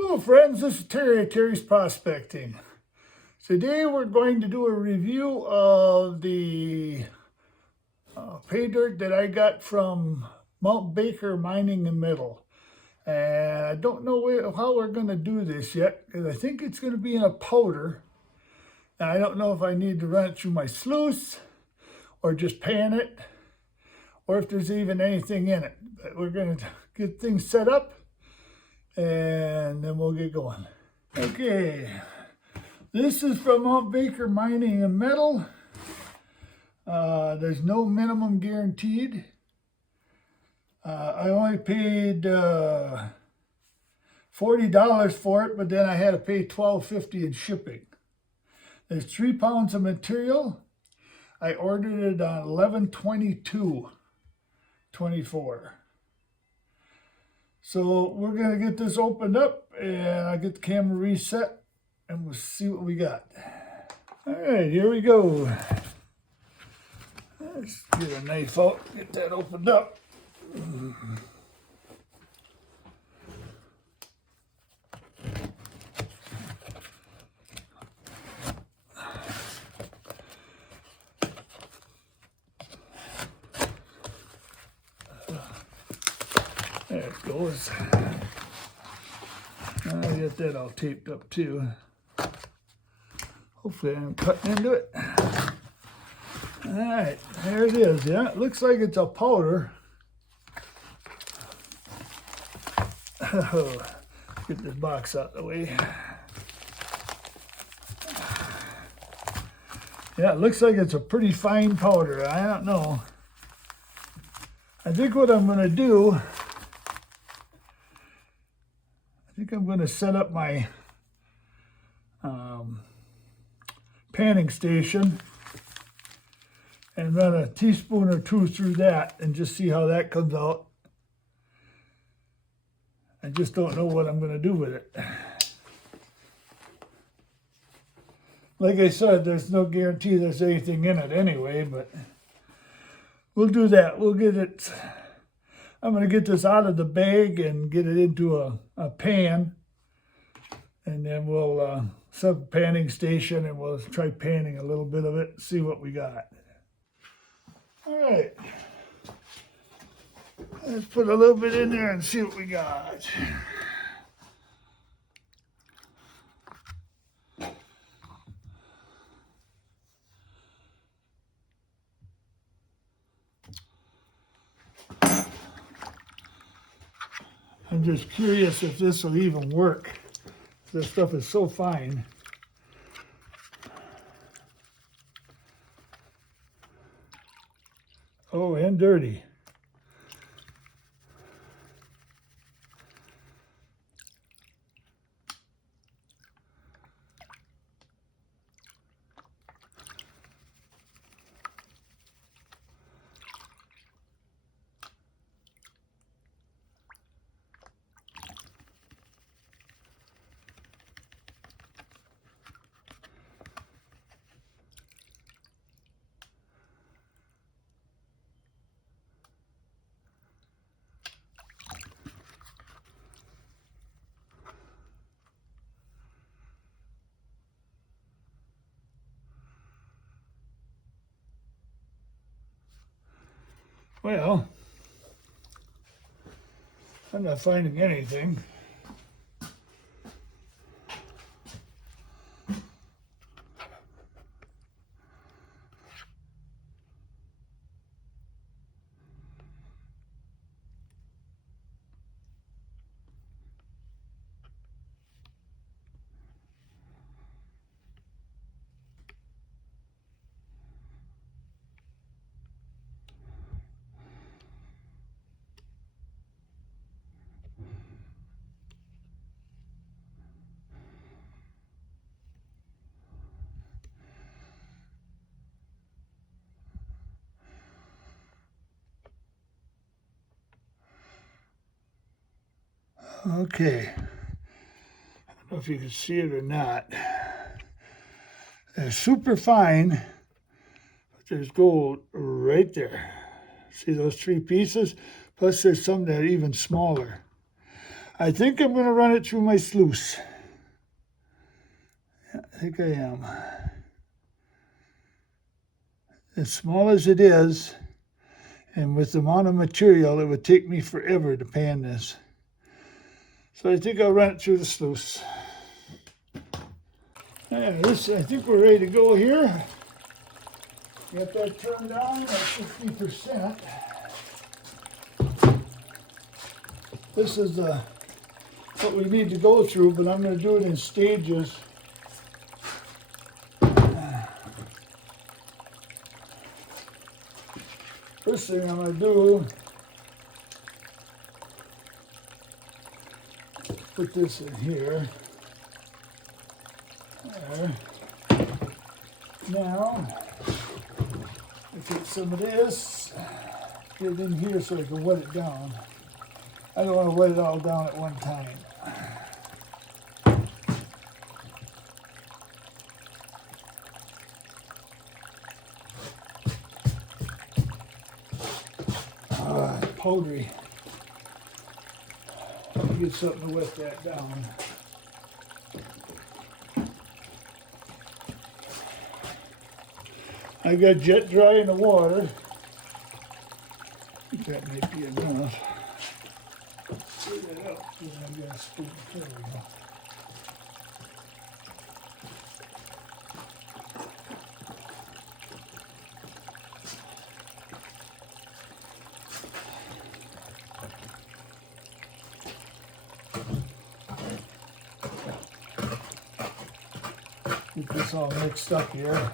Hello friends, this is Terry's Prospecting. Today we're going to do a review of the Paydirt that I got from Mount Baker Mining and Metal. And I don't know how we're going to do this yet, because I think it's going to be in a powder. And I don't know if I need to run it through my sluice or just pan it, or if there's even anything in it. But we're going to get things set up and then we'll get going. Okay, this is from Mount Baker Mining and Metal. There's no minimum guaranteed. I only paid $40 for it, but then I had to pay $12.50 in shipping. There's 3 pounds of material. I ordered it on 11/22/24. So we're going to get this opened up and I'll get the camera reset and we'll see what we got. All right, here we go. Let's get a knife out, get that opened up. There it goes. I'll get that all taped up too. Hopefully I'm cutting into it. All right, there it is. Yeah, it looks like it's a powder. Get this box out of the way. Yeah, it looks like it's a pretty fine powder. I don't know. I think what I'm going to do, I'm going to set up my panning station and run a teaspoon or 2 through that and just see how that comes out. I just don't know what I'm going to do with it. Like I said, there's no guarantee there's anything in it anyway, but we'll do that. We'll get it. I'm going to get this out of the bag and get it into a pan. And then we'll set up a panning station and we'll try panning a little bit of it and see what we got. All right. Let's put a little bit in there and see what we got. I'm just curious if this will even work. This stuff is so fine. Oh, and dirty. Well, I'm not finding anything. Okay, I don't know if you can see it or not. They're super fine, but there's gold right there. See those 3 pieces? Plus there's some that are even smaller. I think I'm going to run it through my sluice. Yeah, I think I am. As small as it is, and with the amount of material, it would take me forever to pan this. So I think I'll run it through the sluice. Yeah, I think we're ready to go here. Get that turned on at 50%. This is what we need to go through, but I'm going to do it in stages. First thing I'm going to do, put this in here. There. Now, I take some of this, get it in here so I can wet it down. I don't want to wet it all down at one time. Powdery. Get something to wet that down. I got jet dry in the water. I think that might be enough. Clear that up. I got a spoon. There we go. Get this all mixed up here.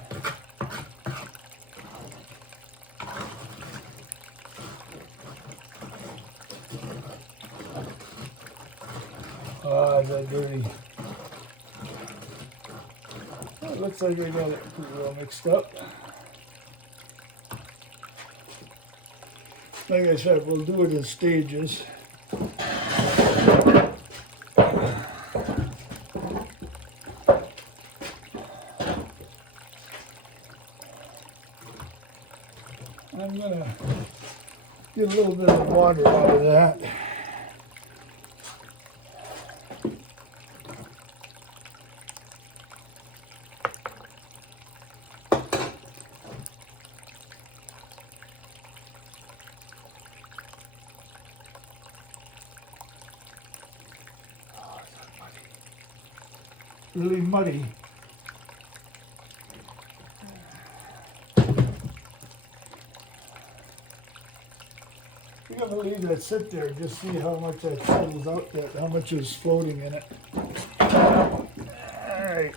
I got dirty. Well, it looks like I got it pretty well mixed up. Like I said, we'll do it in stages. I'm gonna get a little bit of water out of that. Really muddy. I'm gonna leave that sit there and just see how much that settles out there, how much is floating in it. Alright.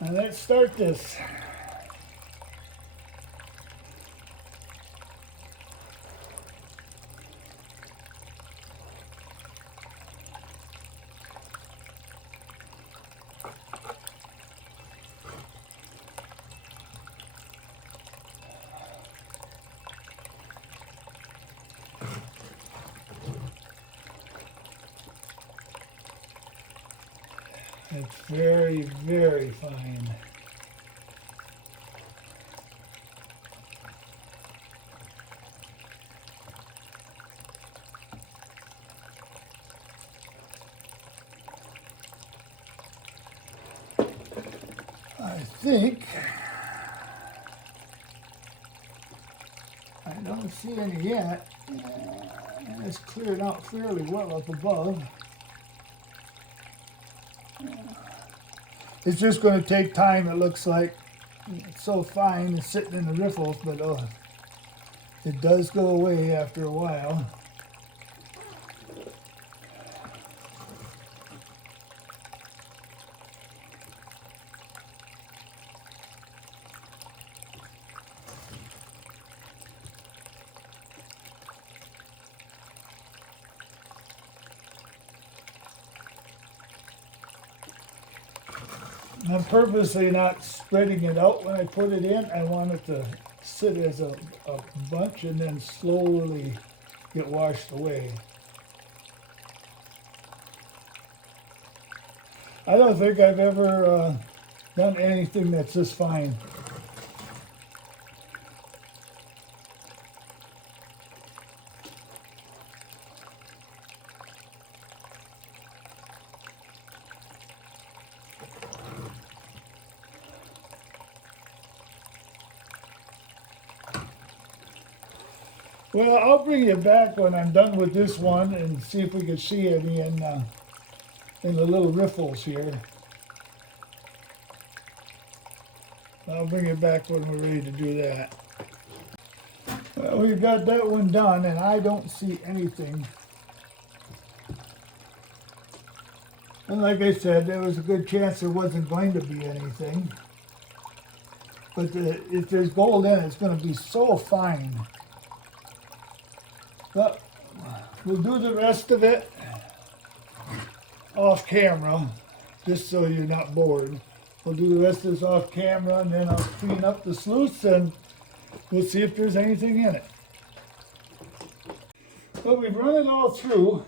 And let's start this. It's very, very fine. I think I don't see any yet. And it's cleared out fairly well up above. It's just going to take time, it looks like. It's so fine, it's sitting in the riffles, but it does go away after a while. I'm purposely not spreading it out when I put it in. I want it to sit as a bunch and then slowly get washed away. I don't think I've ever done anything that's this fine. Well, I'll bring you back when I'm done with this one and see if we can see any in the little riffles here. I'll bring it back when we're ready to do that. Well, we've got that one done, and I don't see anything. And like I said, there was a good chance there wasn't going to be anything. But if there's gold in it, it's going to be so fine. But we'll do the rest of it off camera, just so you're not bored. We'll do the rest of this off camera, and then I'll clean up the sluice, and we'll see if there's anything in it. But we've run it all through.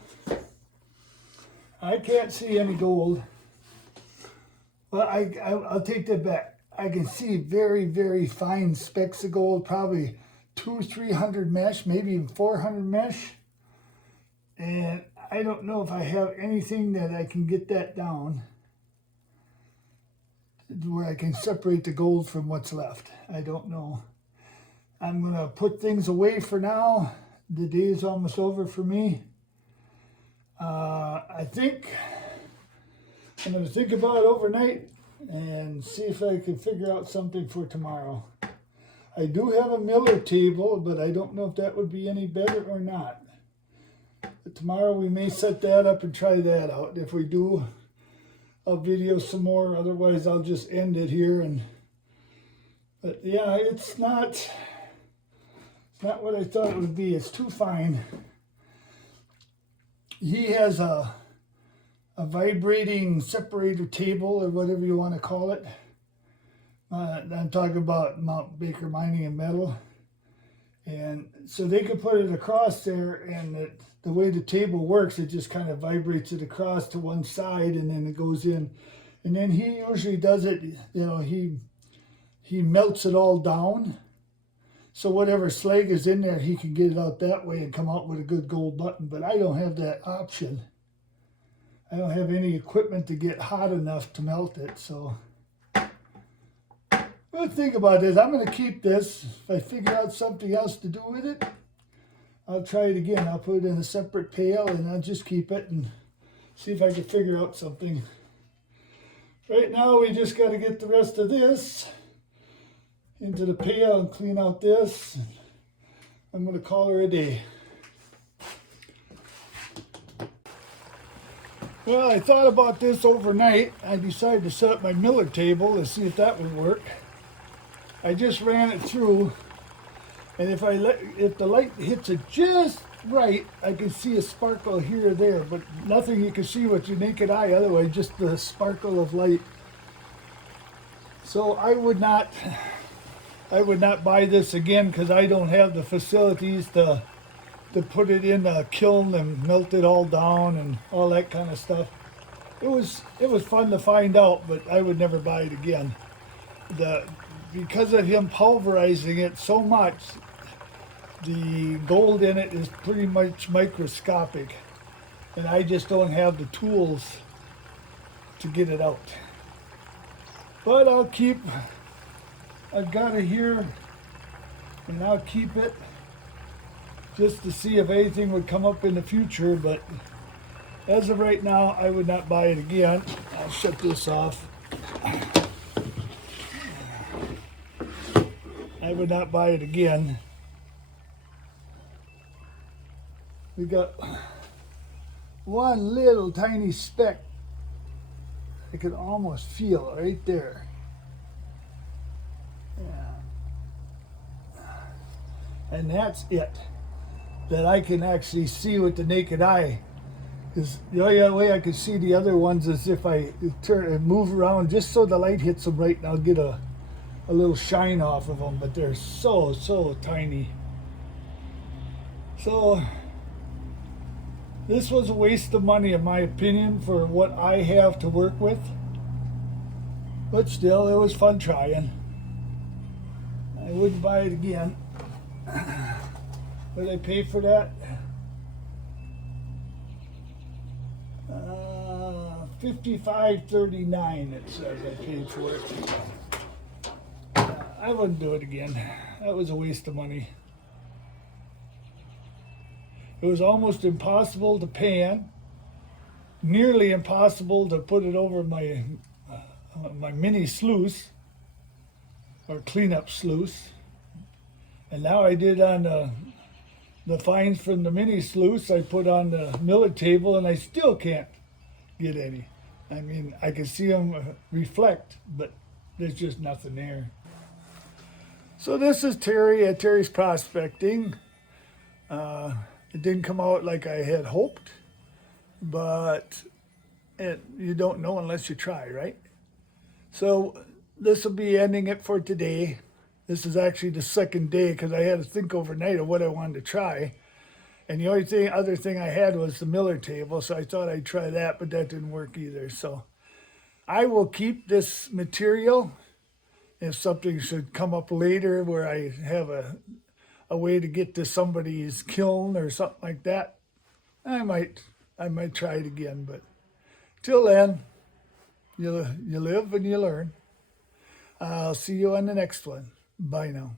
I can't see any gold. Well, I'll take that back. I can see very, very fine specks of gold, probably 200-300 mesh, maybe even 400 mesh. And I don't know if I have anything that I can get that down where I can separate the gold from what's left. I don't know. I'm going to put things away for now. The day is almost over for me. I think I'm going to think about it overnight and see if I can figure out something for tomorrow. I do have a miller table, but I don't know if that would be any better or not. But tomorrow we may set that up and try that out. If we do, I'll video some more. Otherwise, I'll just end it here. But yeah, it's not what I thought it would be. It's too fine. He has a vibrating separator table, or whatever you want to call it. I'm talking about Mount Baker Mining and Metal. And so they could put it across there, and the way the table works, it just kind of vibrates it across to one side, and then it goes in. And then he usually does it, you know, he melts it all down. So whatever slag is in there, he can get it out that way and come out with a good gold button. But I don't have that option. I don't have any equipment to get hot enough to melt it, so we'll think about this. I'm going to keep this. If I figure out something else to do with it, I'll try it again. I'll put it in a separate pail, and I'll just keep it and see if I can figure out something. Right now, we just got to get the rest of this into the pail and clean out this. I'm going to call her a day. Well, I thought about this overnight. I decided to set up my miller table to see if that would work. I just ran it through, and if the light hits it just right, I can see a sparkle here or there, but nothing you can see with your naked eye otherwise, just the sparkle of light. So I would not buy this again, because I don't have the facilities to put it in a kiln and melt it all down and all that kind of stuff. It was fun to find out, but I would never buy it again. Because of him pulverizing it so much, the gold in it is pretty much microscopic, and I just don't have the tools to get it out. But I've got it here, and I'll keep it just to see if anything would come up in the future. But as of right now, I would not buy it again. I'll shut this off. I would not buy it again. We got one little tiny speck. I could almost feel it right there. Yeah. And that's it that I can actually see with the naked eye. Because the only other way I could see the other ones is if I turn and move around just so the light hits them right, and I'll get a little shine off of them, but they're so tiny. So this was a waste of money, in my opinion, for what I have to work with. But still, it was fun trying. I wouldn't buy it again. What did I pay for that? $55.39 it says I paid for it. I wouldn't do it again. That was a waste of money. It was almost impossible to pan, nearly impossible to put it over my mini sluice or cleanup sluice. And now I did on the fines from the mini sluice, I put on the millet table, and I still can't get any. I mean, I can see them reflect, but there's just nothing there. So this is Terry at Terry's Prospecting. It didn't come out like I had hoped, but you don't know unless you try, right? So this will be ending it for today. This is actually the second day because I had to think overnight of what I wanted to try. And the only other thing I had was the Miller table, so I thought I'd try that, but that didn't work either. So I will keep this material. If something should come up later where I have a way to get to somebody's kiln or something like that, I might try it again. But till then, you live and you learn. I'll see you on the next one. Bye now.